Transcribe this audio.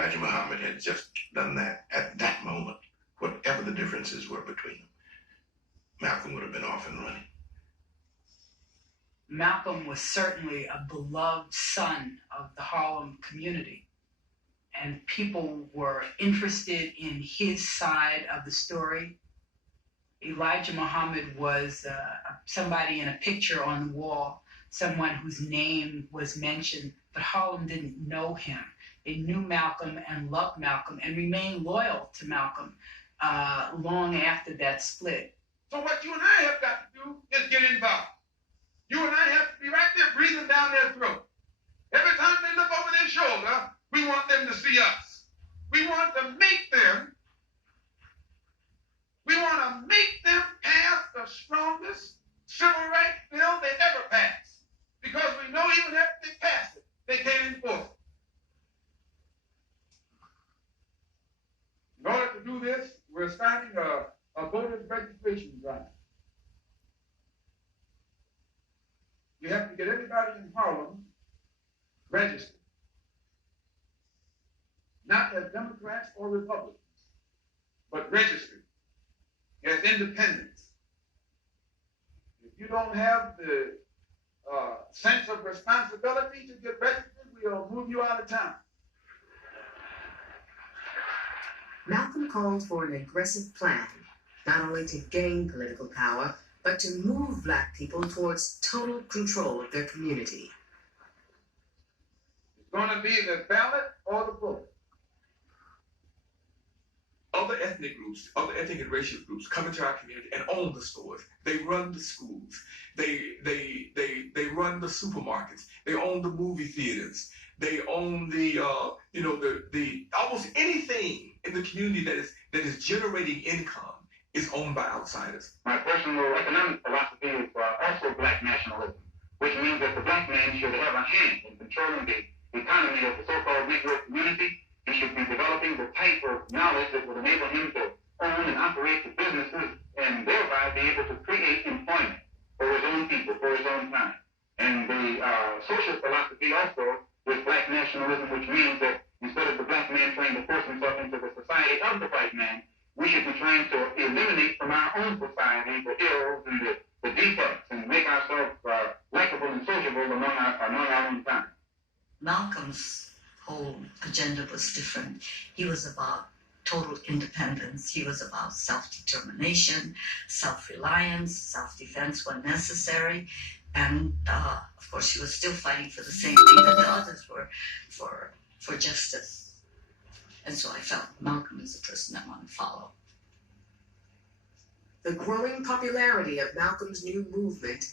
Elijah Muhammad had just done that at that moment, whatever the differences were between them, Malcolm would have been off and running. Malcolm was certainly a beloved son of the Harlem community, and people were interested in his side of the story. Elijah Muhammad was somebody in a picture on the wall, someone whose name was mentioned, but Harlem didn't know him. They knew Malcolm and loved Malcolm and remained loyal to Malcolm long after that split. So what you and I have got to do is get involved. You and I have to be right there breathing down their throat. Every time they look over their shoulder, we want them to see us. We want to make them pass the strongest civil rights bill they ever passed. Because we know even after they pass it, they can't enforce it. In order to do this, we're starting a voters registration drive. You have to get everybody in Harlem registered. Not as Democrats or Republicans, but registered as independents. If you don't have the sense of responsibility to get registered, we'll move you out of town. Malcolm called for an aggressive plan, not only to gain political power, but to move Black people towards total control of their community. It's going to be the ballot or the vote. Other ethnic groups, other ethnic and racial groups come into our community and own the stores. They run the schools. They run the supermarkets. They own the movie theaters. They own the almost anything in the community that is generating income is owned by outsiders. My personal economic philosophy is also Black nationalism, which means that the Black man should have a hand in controlling the economy of the so-called Negro community. He should be developing the type of knowledge that would enable him to own and operate the businesses and thereby be able to create employment for his own people, for his own time. And the social philosophy also is Black nationalism, which means that instead of the Black man trying to force himself into the society of the white man, we should be trying to eliminate from our own society the ills and the defects and make ourselves likable and sociable among our own time. Malcolm's whole agenda was different. He was about total independence. He was about self-determination, self-reliance, self-defense when necessary. And, of course, he was still fighting for the same thing that the others were, for justice. And so I felt Malcolm is the person I want to follow. The growing popularity of Malcolm's new movement